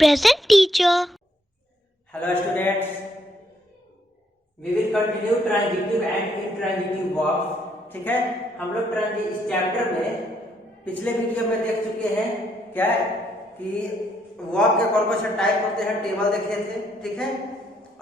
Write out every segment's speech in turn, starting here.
Present teacher. Hello students, we will continue transitive and intransitive verbs. ठीक है, हम लोग इस चैप्टर में पिछले वीडियो में देख चुके हैं क्या है कि वर्ब के कौन कौन से टाइप होते हैं, टेबल देखे थे। ठीक है,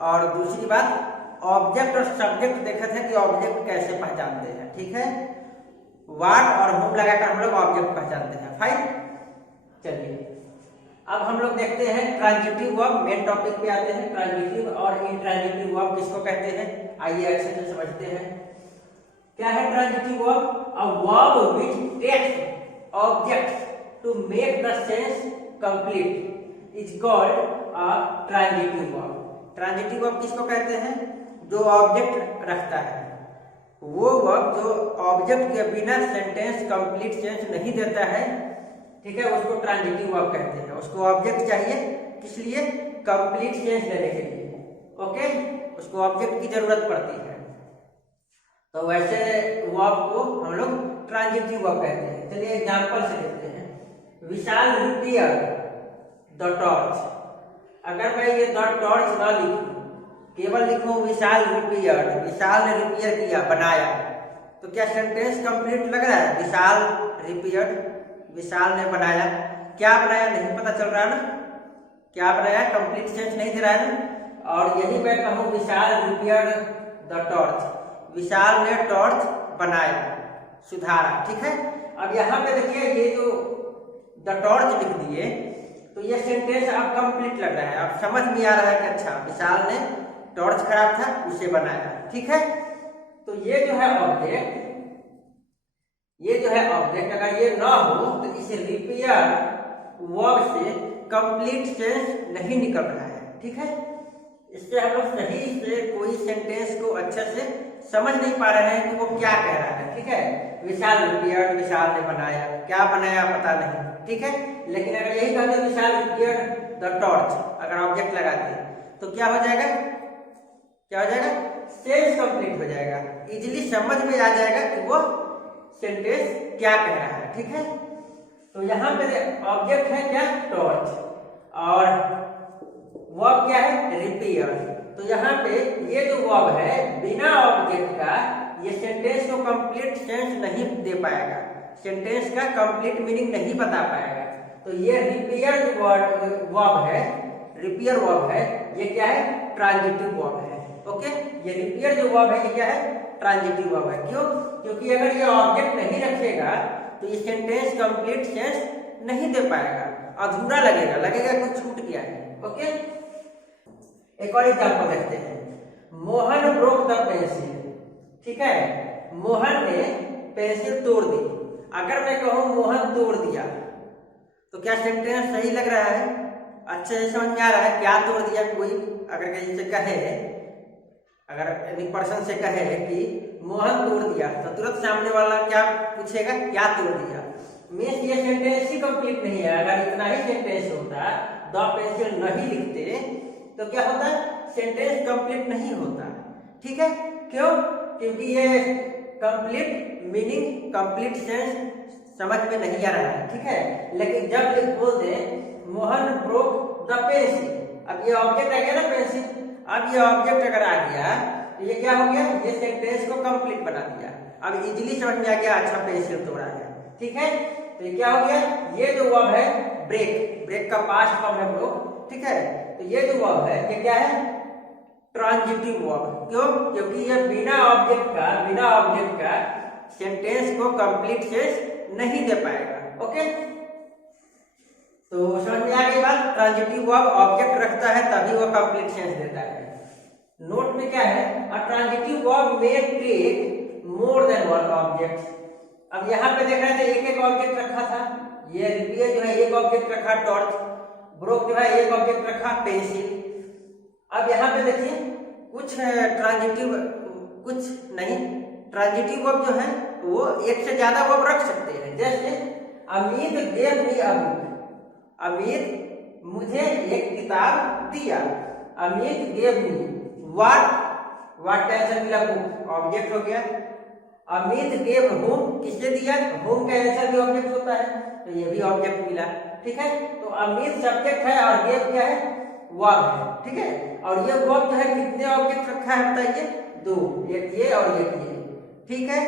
और दूसरी बात ऑब्जेक्ट और सब्जेक्ट देखे थे कि ऑब्जेक्ट कैसे पहचानते हैं। ठीक है, व्हाट और होम लगाकर हम लोग ऑब्जेक्ट पहचानते हैं। फाइन, चलिए अब हम लोग देखते हैं ट्रांजिटिव वर्ब। मेन टॉपिक पे आते हैं। ट्रांजिटिव और इंट्रांजिटिव वर्ब किसको कहते हैं, आइए अच्छे से समझते हैं। क्या है transitive verb? A verb which takes objects to make the sense complete is called a transitive verb. Transitive verb किसको कहते हैं? जो ऑब्जेक्ट रखता है, वो वर्ब जो ऑब्जेक्ट के बिना सेंटेंस कंप्लीट सेंस नहीं देता है। ठीक है, उसको ट्रांजिटिव वर्ब कहते हैं। उसको ऑब्जेक्ट चाहिए, किस लिए? कंप्लीट सेंस देने के लिए। ओके, उसको ऑब्जेक्ट की जरूरत पड़ती है, तो वैसे वर्ब को हम लोग ट्रांजिटिव वर्ब कहते हैं। चलिए एग्जांपल से देखते हैं। विशाल रिपेयर द टॉर्च। अगर मैं ये द टॉर्च ना लिखूं, केवल लिखूं विशाल रिपेयर, विशाल ने रिपेयर किया, बनाया, तो क्या सेंटेंस कंप्लीट लग रहा है? विशाल रिपेयर, विशाल ने बनाया। क्या बनाया नहीं पता चल रहा है ना, क्या बनाया कंप्लीट सेंस नहीं दे रहा है ना। और यही मैं कहूं विशाल रिपेयर द टॉर्च, विशाल ने टॉर्च बनाया, सुधारा। ठीक है, अब यहाँ पे देखिए ये जो द टॉर्च लिख दिए, तो ये सेंटेंस अब कंप्लीट लग रहा है। अब समझ में आ रहा है कि अच्छा विशाल ने टॉर्च खराब था उसे बनाया। ठीक है, तो ये जो है ऑब्जेक्ट, ये जो है ऑब्जेक्ट अगर ये ना हो तो इस रिपेयर वर्ब से कंप्लीट सेंस नहीं निकल रहा है। ठीक है, इससे हम लोग सही से कोई सेंटेंस को अच्छे से समझ नहीं पा रहे हैं कि वो क्या कह रहा है। ठीक है, विशाल रिपेयर, विशाल ने बनाया, क्या बनाया पता नहीं। ठीक है, लेकिन अगर यही कहते विशाल रिपेयर द टॉर्च, अगर ऑब्जेक्ट लगाते तो क्या हो जाएगा, क्या हो जाएगा? सेंस कंप्लीट हो जाएगा, इजीली समझ में आ जाएगा कि वो सेंटेंस क्या कह रहा है। ठीक है, तो यहाँ पे ऑब्जेक्ट है क्या? टॉर्च, और वर्ब क्या है? रिपेयर। तो यहाँ पे ये जो वर्ब है बिना ऑब्जेक्ट का ये सेंटेंस को कंप्लीट सेंस नहीं दे पाएगा, सेंटेंस का कंप्लीट मीनिंग नहीं बता पाएगा। तो ये रिपेयर जो वर्ब है, रिपेयर वर्ब है, ये क्या है? ट्रांजिटिव वर्ब है। ओके, ये रिपेयर जो वर्ब है ये क्या है? ट्रांजिटिव वर्ब है। क्यों? क्योंकि अगर ये ऑब्जेक्ट नहीं रखेगा तो ये सेंटेंस कंप्लीट सेंस नहीं दे पाएगा, अधूरा लगेगा, लगेगा कुछ छूट गया है। ओके, एक और एग्जांपल देखते हैं। Mohan broke the pencil. ठीक है, मोहन ने पेंसिल तोड़ दी। अगर मैं कहूं मोहन तोड़ दिया, तो क्या सेंटेंस सही लग रहा है? अच्छे से समझ में आ रहा है क्या तोड़ दिया? कोई अगर कहीं से कहे, अगर एनी पर्सन से कहे कि मोहन तोड़ दिया, तो तुरंत सामने वाला क्या पूछेगा? क्या तोड़ दिया? मीन्स ये सेंटेंस ही कंप्लीट नहीं है। अगर इतना ही सेंटेंस होता, द पेंसिल नहीं लिखते, तो क्या होता? सेंटेंस कंप्लीट नहीं होता। ठीक है, क्यों? क्योंकि ये कंप्लीट मीनिंग, कंप्लीट सेंस समझ में नहीं आ रहा है। ठीक है, लेकिन जब ये बोल दे मोहन ब्रोक द पेंसिल, अब ये ऑब्जेक्ट आ गया ना पेंसिल, अब ये ऑब्जेक्ट अगर आ गया तो ये क्या हो गया? ये सेंटेंस को कंप्लीट बना दिया। अब इजीली समझ में आ गया, अच्छा पेंसिल तोड़ा है। ठीक है, तो ये क्या हो गया? ये जो वर्ब है ब्रेक, ब्रेक का पास्ट फॉर्म है ब्रोक। ठीक है, तो ये जो वर्ब है ये क्या है? Transitive verb. क्यों? क्योंकि ये बिना ऑब्जेक्ट का सेंटेंस को कंप्लीट सेंस नहीं दे पाएगा। ओके, तो समझ में आ गई बात। ट्रांजिटिव वर्ब ऑब्जेक्ट रखता है तभी वो कंप्लीट सेंस देता है। नोट में क्या है? A transitive verb may take more than one object. अब यहाँ पे देख रहे थे एक एक ऑब्जेक्ट रखा था। ये रिपेयर जो है एक ऑब्जेक्ट रखा टॉर्च, ब्रोक जो है एक ऑब्जेक्ट रखा पेंसिल। अब यहाँ पे देखिए कुछ ट्रांजिटिव, कुछ नहीं, ट्रांजिटिव वर्ब जो है वो एक से ज्यादा वर्ब रख सकते हैं। जैसे Amit gave me a book, Amit मुझे एक किताब दिया। Amit gave me what, what कैसे मिला? बुक, ऑब्जेक्ट हो गया। अमित गेव होम, किसने दिया? होम का आंसर भी ऑब्जेक्ट होता है, तो ये भी ऑब्जेक्ट मिला। ठीक है, तो अमित सब्जेक्ट है और गेव क्या है? वर्ब है। ठीक है, और ये वर्ब जो है कितने ऑब्जेक्ट रखा है बताइए? 2, एक ये और एक ये। ठीक है,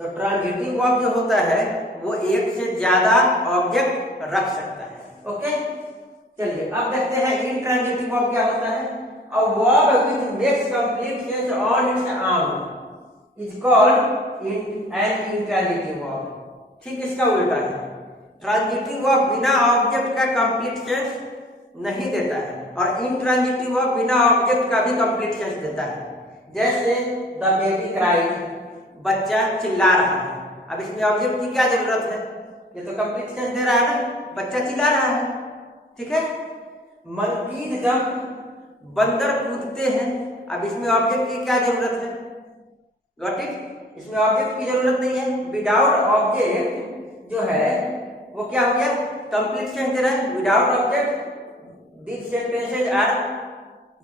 तो ट्रांजिटिव वर्ब जो होता है वो एक से ज्यादा ऑब्जेक्ट रख सकता है। ओके, चलिए अब देखते हैं इंट्रांजिटिव वर्ब क्या होता है। अ verb which makes complete sense on its own is called an intransitive verb. ठीक, इसका उल्टा है। ट्रांजिटिव वर्ब बिना ऑब्जेक्ट का कंप्लीट सेंस नहीं देता है और इंट्रांजिटिव वर्ब बिना ऑब्जेक्ट का भी कंप्लीट सेंस देता है। जैसे द बेबी क्राइड, बच्चा चिल्ला रहा है। अब इसमें ऑब्जेक्ट की क्या जरूरत है? ये तो कंप्लीट सेंस दे रहा है ना, बच्चा चिल्ला रहा है। ठीक है, मंकीज जंप, बंदर कूदते हैं। अब इसमें ऑब्जेक्ट की क्या जरूरत है? Got it? इसमें ऑब्जेक्ट की जरूरत नहीं है। विदाउट ऑब्जेक्ट जो है वो क्या हो गया? कंप्लीट सेंस दे रहा है। Without object these sentences are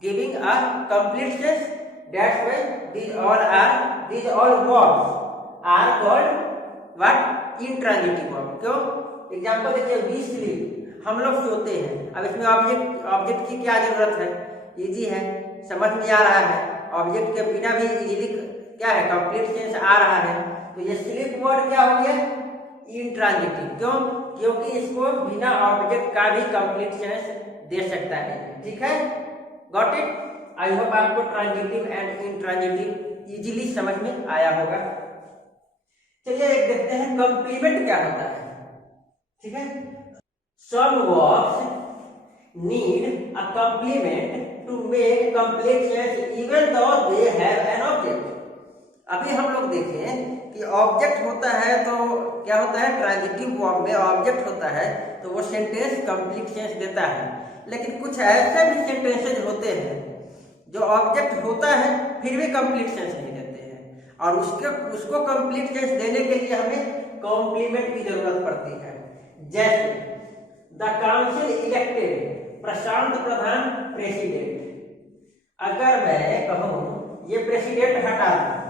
giving a complete sense. That's why these all verbs are called what? Intransitive verb. क्यों? एग्जाम्पल देखिए, वी स्लीप, हम लोग सोते हैं। अब इसमें ऑब्जेक्ट की क्या जरूरत है? इजी है, समझ में आ रहा है। ऑब्जेक्ट के बिना भी इजीली क्या है? कंप्लीट सेंस आ रहा है। तो ये स्लीप वर्ड क्या हो गया? इंट्रांजिटिव। क्यों? क्योंकि इसको बिना ऑब्जेक्ट का भी कंप्लीट सेंस दे सकता है। ठीक है, गॉट इट? आई होप आपको ट्रांजिटिव एंड इंट्रांजिटिव इजीली समझ में आया होगा। चलिए एक देखते हैं कंप्लीमेंट क्या होता है। ठीक है, some verbs need a complement to make complete sense even though they have an object. अभी हम लोग देखें कि ऑब्जेक्ट होता है तो क्या होता है? ट्रांजिटिव वर्ब में ऑब्जेक्ट होता है तो वो सेंटेंस कंप्लीट सेंस देता है। लेकिन कुछ ऐसे भी सेंटेंसेज होते हैं जो ऑब्जेक्ट होता है फिर भी कंप्लीट सेंस नहीं देते हैं, और उसको कंप्लीट सेंस देने के लिए हमें कॉम्प्लीमेंट की जरूरत पड़ती है। जैसे the council elected Prashant Pradhan president. अगर मैं कहूं ये प्रेसिडेंट हटा दूं,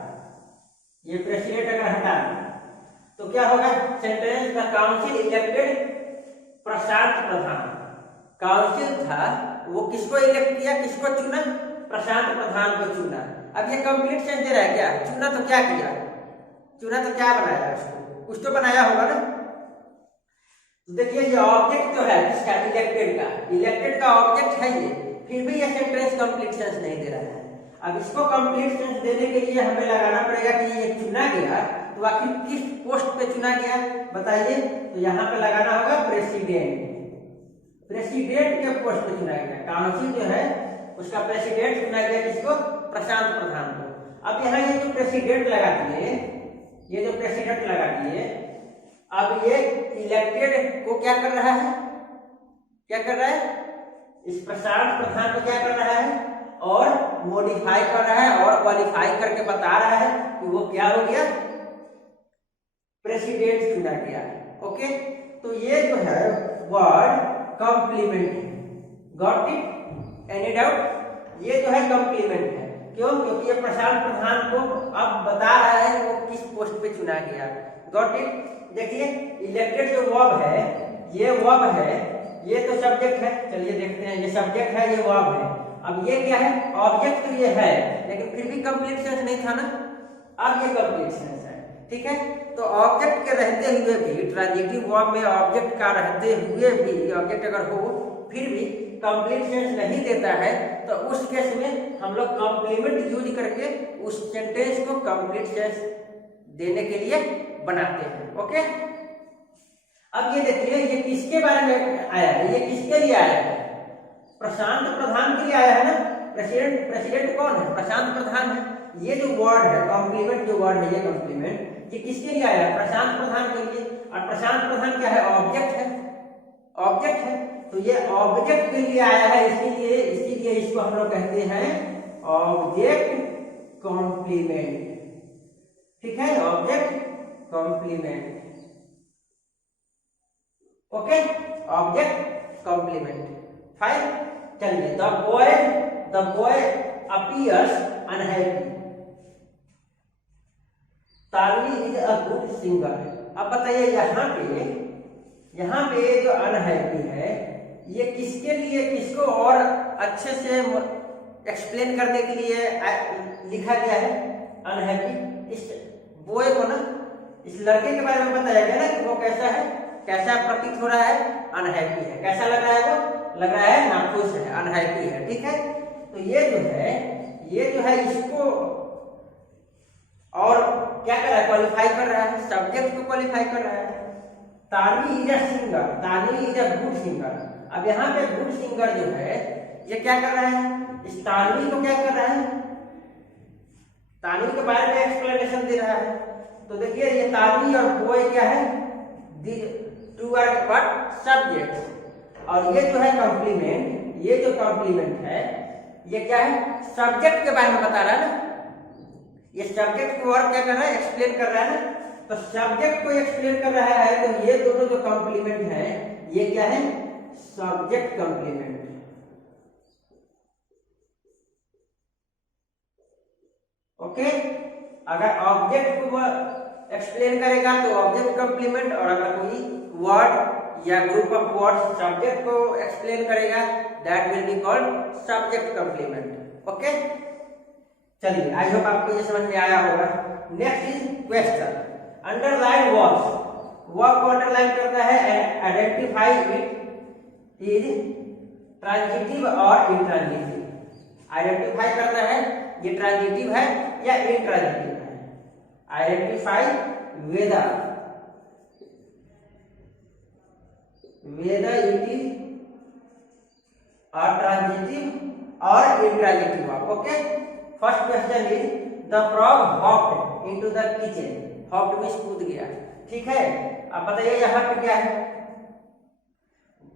ये प्रेसिडेंट अगर हटा दूं तो क्या होगा? Sentence the council elected Prashant Pradhan. Council था, वो किसको इलेक्ट किया? किसको चुना? प्रशांत प्रधान को चुना। अब ये कंप्लीट सेंस दे रहा है क्या? चुना तो क्या किया? चुना तो क्या बनाया? उसको कुछ तो बनाया होगा ना। तो देखिए ये ऑब्जेक्ट जो है किसका? इलेक्टेड का ऑब्जेक्ट है ये, फिर भी ये सेंटेंस कंप्लीट सेंस नहीं दे रहा है। अब इसको कंप्लीट सेंस देने के लिए हमें लगाना पड़ेगा कि ये चुना गया तो आखिर किस पोस्ट पे चुना गया बताइए? तो यहाँ पे लगाना होगा प्रेसिडेंट। प्रेसिडेंट के पोस्ट पे चुना गया। काउंसिल जो है उसका प्रेसिडेंट चुना गया किसको? प्रशांत प्रधान को। अब यहाँ ये जो प्रेसिडेंट लगा दिए, ये जो प्रेसिडेंट लगा दिए, अब ये इलेक्टेड को क्या कर रहा है? क्या कर रहा है? इस प्रशांत प्रधान को क्या कर रहा है? और मॉडिफाई कर रहा है और क्वालिफाई करके बता रहा है कि वो क्या हो गया? प्रेसिडेंट चुना गया। ओके, तो ये जो है वर्ड कॉम्प्लीमेंट है। Got it? Any doubt? ये जो है कॉम्प्लीमेंट है। क्यों? क्योंकि ये प्रशांत प्रधान को अब बता रहा है कि वो किस पोस्ट पे चुना गया। Got it? देखिए इलेक्टेड जो वर्ब है, ये वर्ब है, ये तो सब्जेक्ट है। चलिए देखते हैं, ये सब्जेक्ट है, ये वर्ब है। अब ये क्या है? ऑब्जेक्ट तो ये है, लेकिन फिर भी कंप्लीट सेंस नहीं था ना। अब ये कंप्लीट सेंस है। ठीक है, तो ऑब्जेक्ट के रहते हुए भी, ट्रांजिटिव वर्ब में ऑब्जेक्ट का रहते हुए भी, ऑब्जेक्ट अगर हो फिर भी कंप्लीट सेंस नहीं देता है, तो उस केस में हम लोग कॉम्प्लीमेंट यूज करके उस सेंटेंस को कंप्लीट सेंस देने के लिए बनाते हैं। ओके, अब ये देखिए ये किसके बारे में आया है? ये किसके लिए आया है? प्रशांत प्रधान के लिए आया है ना। प्रेसिडेंट कौन है? प्रशांत प्रधान है। ये जो वर्ड है कॉम्प्लीमेंट, जो वर्ड है ये कॉम्प्लीमेंट, ये किसके लिए आया है? प्रशांत प्रधान के लिए। और प्रशांत प्रधान क्या है? ऑब्जेक्ट है। ऑब्जेक्ट है, तो ये ऑब्जेक्ट के लिए आया है, इसीलिए इसको हम लोग कहते हैं ऑब्जेक्ट कॉम्प्लीमेंट। ठीक है, object complement. Okay, object complement. Fine, चलिए the boy appears unhappy. Tanvi is a good singer. अब बताइए यहाँ पे जो अनहैप्पी है ये किसके लिए, किसको और अच्छे से एक्सप्लेन करने के लिए लिखा गया है? अनहैप्पी इस बॉय को ना, इस लड़के के बारे में बताया गया ना कि वो कैसा है, कैसा प्रतीत हो रहा है, अनहैप्पी है। कैसा लग रहा है? वो लग रहा है नाखुश है, अनहैप्पी है। ठीक है, तो ये जो है इसको और क्या कर रहा है? क्वालिफाई कर रहा है, सब्जेक्ट को क्वालिफाई कर रहा है। Tanvi is a singer, Tanvi is a good singer. अब यहाँ पे गुड सिंगर जो है ये क्या कर रहा है? इस तानवी को क्या कर रहा है? तानवी के बारे में एक्सप्लेनेशन दे रहा है। तो देखिए ये तानवी और बॉय क्या है? To are but subject. और ये जो है कॉम्प्लीमेंट, ये जो कॉम्प्लीमेंट है ये क्या है? सब्जेक्ट के बारे में बता रहा है ना। ये सब्जेक्ट को और क्या कर रहा है? एक्सप्लेन कर रहा है ना। तो सब्जेक्ट को एक्सप्लेन कर रहा है, तो ये दोनों जो कॉम्प्लीमेंट है ये क्या है? Subject complement. ओके, अगर ऑब्जेक्ट को एक्सप्लेन करेगा तो ऑब्जेक्ट कॉम्प्लीमेंट, और अगर कोई वर्ड या ग्रुप ऑफ वर्ड्स सब्जेक्ट को एक्सप्लेन करेगा that will be called subject complement. Okay, चलिए आई होप आपको ये समझ में आया होगा। Next is question. Underline verbs, verb को अंडरलाइन करता है and identify it is transitive और इंट्रांजिटिव। आइडेंटिफाई करता है ये ट्रांजिटिव है या इंट्रांजिटिव है। Identify whether it is a transitive और intransitive verb. Okay, first question is the frog hopped into the kitchen. Hopped means कूद गया। ठीक है, अब बताइए यहाँ पे क्या है?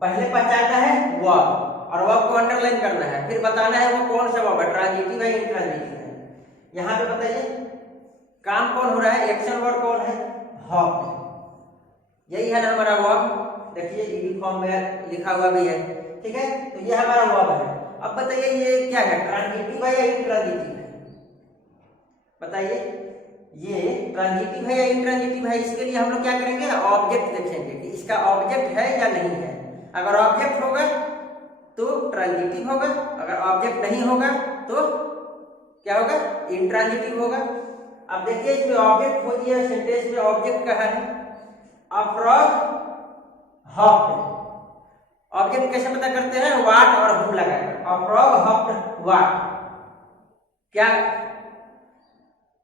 पहले पहचानना है वर्ब और वर्ब को अंडरलाइन करना है, फिर बताना है वो कौन सा वर्ब है, ट्रांजिटिव है इंट्रांजिटिव है। यहाँ पे बताइए काम कौन हो रहा है? एक्शन वर्ब कौन है? हॉप्ड। यही है ना हमारा वर्ब। देखिए ईडी फॉर्म में लिखा हुआ भी है। ठीक है, तो ये हमारा वर्ब है। अब बताइए ये क्या है? ट्रांजिटिव है या इंट्रांजिटिव है? बताइए ये ट्रांजिटिव है या इंट्रांजिटिव है? इसके लिए हम लोग क्या करेंगे? ऑब्जेक्ट देखेंगे कि इसका ऑब्जेक्ट है या नहीं है। अगर ऑब्जेक्ट होगा तो ट्रांजिटिव होगा, अगर ऑब्जेक्ट नहीं होगा तो क्या होगा? इंट्रांजिटिव होगा। अब देखिए इसमें ऑब्जेक्ट खोजिए, सेंटेंस में ऑब्जेक्ट कहाँ है? A frog hopped. ऑब्जेक्ट कैसे पता करते हैं? व्हाट और हु लगाकर। अ फ्रॉग हॉप्ड व्हाट, क्या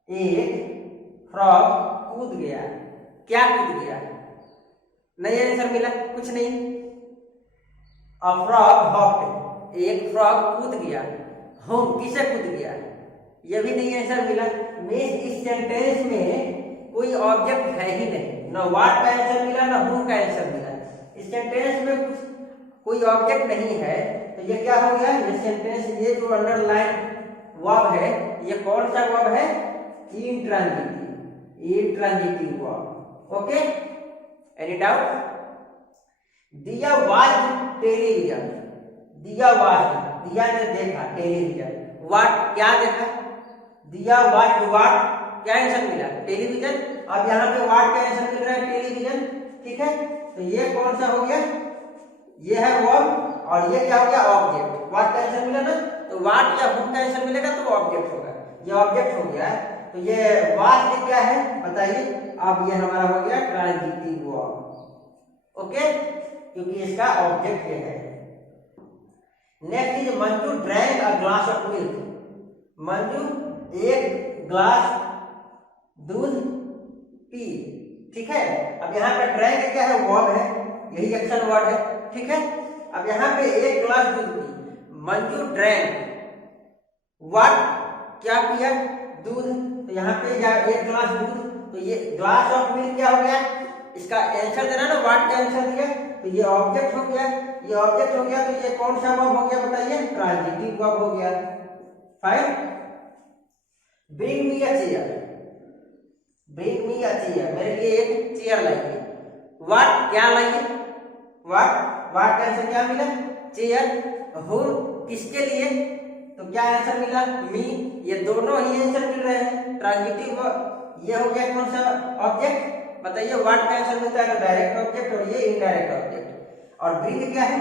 एक फ्रॉग कूद गया। क्या कूद गया? नहीं आंसर मिला, कुछ नहीं। अ फ्रॉग हॉप्ड, एक फ्रॉग कूद गया। होम, किसे कूद गया? ये भी नहीं आंसर मिला। मींस इस सेंटेंस में कोई ऑब्जेक्ट है ही नहीं, ना व्हाट का आंसर मिला ना होम का आंसर मिला। इस सेंटेंस में कुछ कोई ऑब्जेक्ट नहीं है, तो ये क्या हो गया? ये सेंटेंस, ये जो अंडरलाइन वर्ब है ये कौन सा वर्ब है? Intransitive, intransitive verb. Okay, any doubt? दिया वाच टेलीविजन। दिया वाच, दिया ने देखा टेलीविजन। व्हाट, क्या देखा? दिया वाच व्हाट, क्या आंसर मिला? टेलीविजन। अब यहाँ पे व्हाट का आंसर मिल रहा है टेलीविजन। ठीक है, तो ये कौन सा हो गया? ये है वर्ब और ये क्या हो गया? ऑब्जेक्ट। व्हाट का आंसर मिला ना, तो व्हाट या हुम का आंसर मिलेगा तो ऑब्जेक्ट होगा। ये ऑब्जेक्ट हो गया, तो ये वाच ये क्या है बताइए? अब ये हमारा हो गया ट्रांजिटिव वर्ब। ओके, क्योंकि इसका ऑब्जेक्ट ये है। Next is Manju drank a glass of milk. Manju एक ग्लास दूध पी। ठीक है, अब यहाँ पे ड्रैंक क्या है? वर्ब है, यही एक्शन वर्ड है। ठीक है, अब यहाँ पे एक ग्लास दूध पी। मंजू ड्रैंक व्हाट, क्या पिया? दूध। तो यहाँ पे एक ग्लास दूध, तो ये ग्लास ऑफ मिल्क क्या हो गया? इसका आंसर देना ना, व्हाट का आंसर दिया, तो ये ऑब्जेक्ट हो गया। ये ऑब्जेक्ट हो गया, तो ये कौन सा वर्ब हो गया बताइए? ट्रांजिटिव वर्ब हो गया। फाइन। ब्रिंग मी अ चेयर। ब्रिंग मी अ चेयर, मेरे लिए एक चेयर लाइए। व्हाट, क्या लाइए? व्हाट, व्हाट का आंसर क्या मिला? चेयर। हु, किसके लिए? तो क्या आंसर मिला? मी। ये दोनों ही आंसर मिल रहे हैं। ट्रांजिटिव ये हो गया कौन सा ऑब्जेक्ट, बताइए। व्हाट का आंसर मिलता है, तो डायरेक्ट ऑब्जेक्ट और ये इनडायरेक्ट ऑब्जेक्ट। और ब्रिंग क्या है,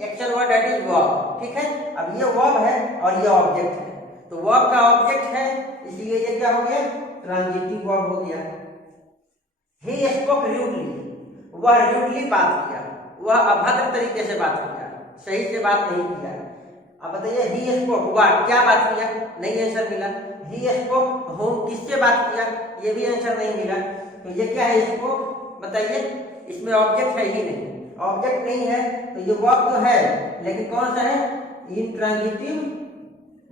actual word that is verb, ठीक है। अब ये वर्ब है और ये ऑब्जेक्ट है, तो वर्ब का ऑब्जेक्ट है, इसलिए ये क्या हो गया, ट्रांजिटिव वर्ब हो गया। ही स्पोक रूडली, वह रूडली बात किया, वह अभद्र तरीके से बात किया, सही से बात नहीं किया। अब बताइए ही स्पोक व्हाट, क्या बात किया, नहीं आंसर मिला। ही स्पोक होम, किससे बात किया, ये भी आंसर नहीं मिला। तो ये क्या है स्पोक, बताइए। इसमें ऑब्जेक्ट है ही नहीं, ऑब्जेक्ट नहीं है, तो ये वर्ब तो है लेकिन कौन सा है, intransitive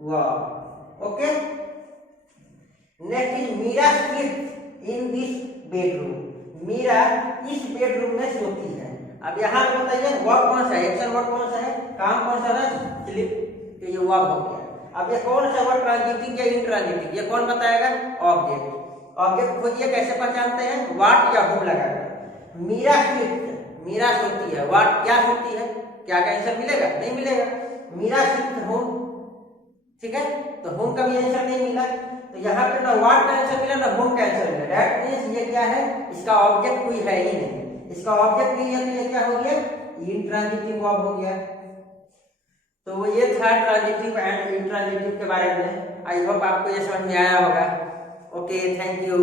verb. Okay, next is Meera sleeps in this bedroom, Meera इस बेडरूम में सोती है। अब यहाँ पे बताइए वर्ब कौन सा है, एक्शन वर्ब कौन सा है, काम कौन सा है, स्लीप, तो ये वर्ब हो गया। अब ये कौन सा वर्ड, ट्रांजिटिव या इंट्रांजिटिव, ये कौन बताएगा, ऑब्जेक्ट। ऑब्जेक्ट खोजिए, कैसे पहचानते हैं, व्हाट या होम लगाकर। मीरा स्लीप्स, मीरा सोती है, व्हाट क्या सोती है, क्या का आंसर मिलेगा, नहीं मिलेगा। मीरा स्लीप्स होम, ठीक है, तो होम का भी आंसर नहीं मिला। तो यहाँ पे ना व्हाट का आंसर मिला ना होम का आंसर मिला, दैट मींस ये क्या है, इसका ऑब्जेक्ट कोई है ही नहीं। इसका ऑब्जेक्ट नहीं है तो ये क्या हो गया, इंट्रांजिटिव वर्ब हो गया। तो ये था ट्रांजिटिव एंड इंट्रांजिटिव के बारे में। आई होप आपको ये समझ में आया होगा। Okay, thank you.